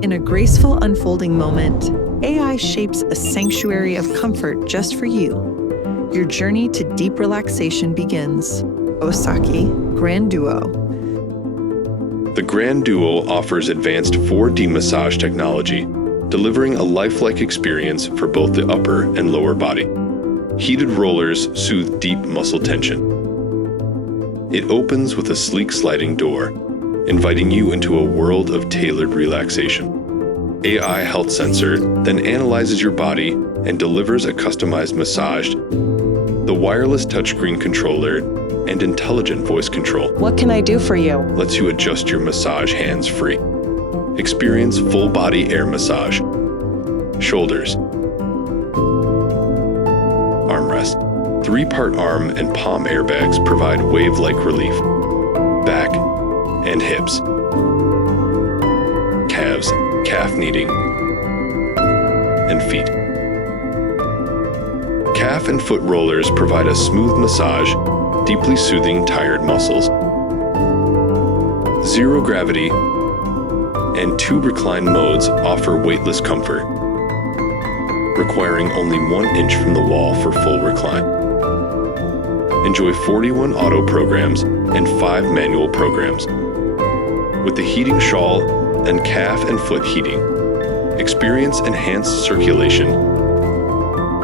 In a graceful unfolding moment, AI shapes a sanctuary of comfort just for you. Your journey to deep relaxation begins. Osaki Grand Duo. The Grand Duo offers advanced 4D massage technology, delivering a lifelike experience for both the upper and lower body. Heated rollers soothe deep muscle tension. It opens with a sleek sliding door, inviting you into a world of tailored relaxation. AI health sensor then analyzes your body and delivers a customized massage. The wireless touchscreen controller and intelligent voice control What can I do for you? lets you adjust your massage hands-free. Experience full body air massage. Shoulders. Armrest. 3-part arm and palm airbags provide wave-like relief. Back and hips. Calves, calf kneading, and feet. Calf and foot rollers provide a smooth massage, deeply soothing tired muscles. Zero gravity and 2 recline modes offer weightless comfort, requiring only 1 inch from the wall for full recline. Enjoy 41 auto programs and 5 manual programs. With the heating shawl and calf and foot heating, experience enhanced circulation.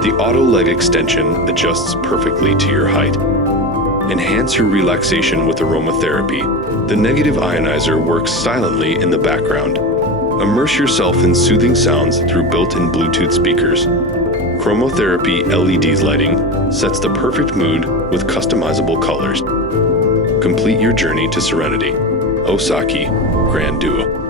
The auto leg extension adjusts perfectly to your height. Enhance your relaxation with aromatherapy. The negative ionizer works silently in the background. Immerse yourself in soothing sounds through built-in Bluetooth speakers. Chromotherapy LED lighting sets the perfect mood with customizable colors. Complete your journey to serenity. Osaki Grand Duo.